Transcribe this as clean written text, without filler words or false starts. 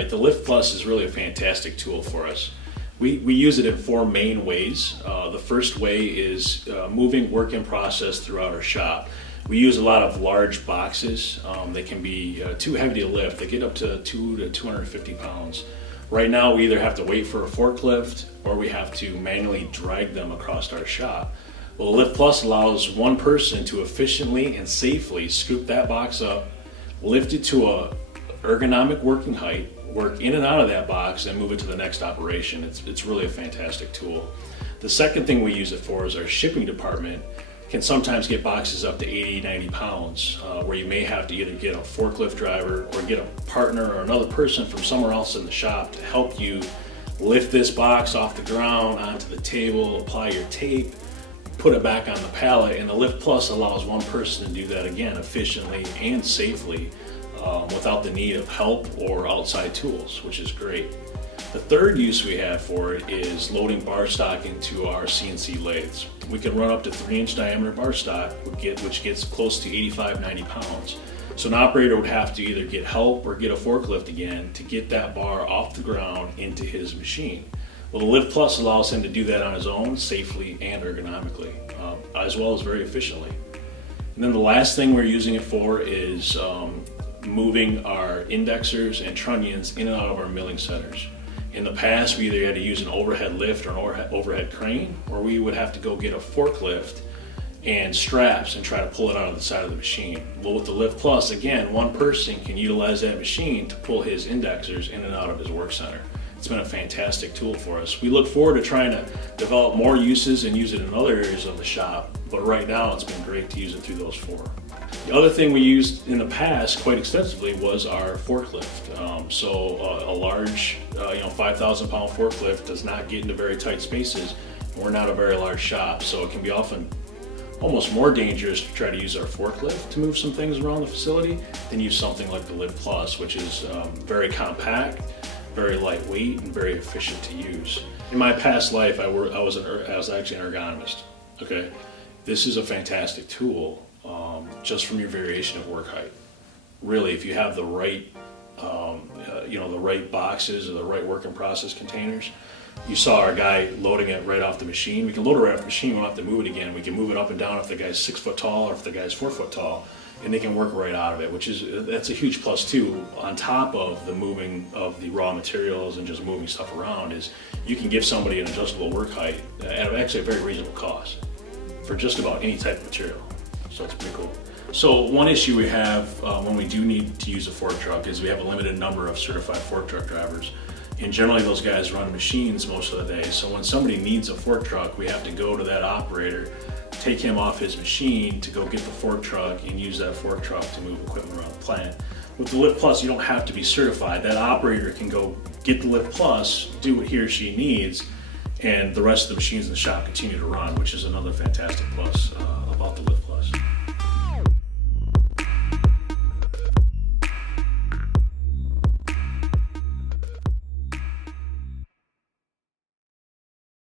right, the LiftPlus is really a fantastic tool for us. We use it in four main ways. The first way is moving work in process throughout our shop. We use a lot of large boxes. They can be too heavy to lift. They get up to 200 to 250 pounds. Right now we either have to wait for a forklift or we have to manually drag them across our shop. Well, the LiftPlus allows one person to efficiently and safely scoop that box up, lift it to a ergonomic working height, work in and out of that box, and move it to the next operation. It's really a fantastic tool. The second thing we use it for is our shipping department can sometimes get boxes up to 80, 90 pounds, where you may have to either get a forklift driver or get a partner or another person from somewhere else in the shop to help you lift this box off the ground onto the table, apply your tape, put it back on the pallet, and the LiftPlus allows one person to do that again efficiently and safely without the need of help or outside tools, which is great. The third use we have for it is loading bar stock into our CNC lathes. We can run up to 3-inch diameter bar stock, which gets close to 85, 90 pounds. So an operator would have to either get help or get a forklift again to get that bar off the ground into his machine. Well, the LiftPlus allows him to do that on his own, safely and ergonomically, as well as very efficiently. And then the last thing we're using it for is moving our indexers and trunnions in and out of our milling centers. In the past, we either had to use an overhead lift or an overhead crane, or we would have to go get a forklift and straps and try to pull it out of the side of the machine. Well, with the LiftPlus, again, one person can utilize that machine to pull his indexers in and out of his work center. It's been a fantastic tool for us. We look forward to trying to develop more uses and use it in other areas of the shop, but right now it's been great to use it through those four. The other thing we used in the past quite extensively was our forklift. A large, 5,000 pound forklift does not get into very tight spaces. We're not a very large shop, so it can be often almost more dangerous to try to use our forklift to move some things around the facility than use something like the LiftPlus, which is very compact, very lightweight, and very efficient to use. In my past life, I was actually an ergonomist. Okay, this is a fantastic tool just from your variation of work height. Really, if you have the right, the right boxes or the right work in process containers. You saw our guy loading it right off the machine. We can load it right off the machine. We don't have to move it again. We can move it up and down if the guy's 6 foot tall or if the guy's 4 foot tall, and they can work right out of it, that's a huge plus too. On top of the moving of the raw materials and just moving stuff around, is you can give somebody an adjustable work height at actually a very reasonable cost for just about any type of material. So it's pretty cool. So one issue we have when we do need to use a fork truck is we have a limited number of certified fork truck drivers. And generally those guys run machines most of the day. So when somebody needs a fork truck, we have to go to that operator, take him off his machine to go get the fork truck and use that fork truck to move equipment around the plant. With the LiftPlus, you don't have to be certified. That operator can go get the LiftPlus, do what he or she needs, and the rest of the machines in the shop continue to run, which is another fantastic plus about the LiftPlus.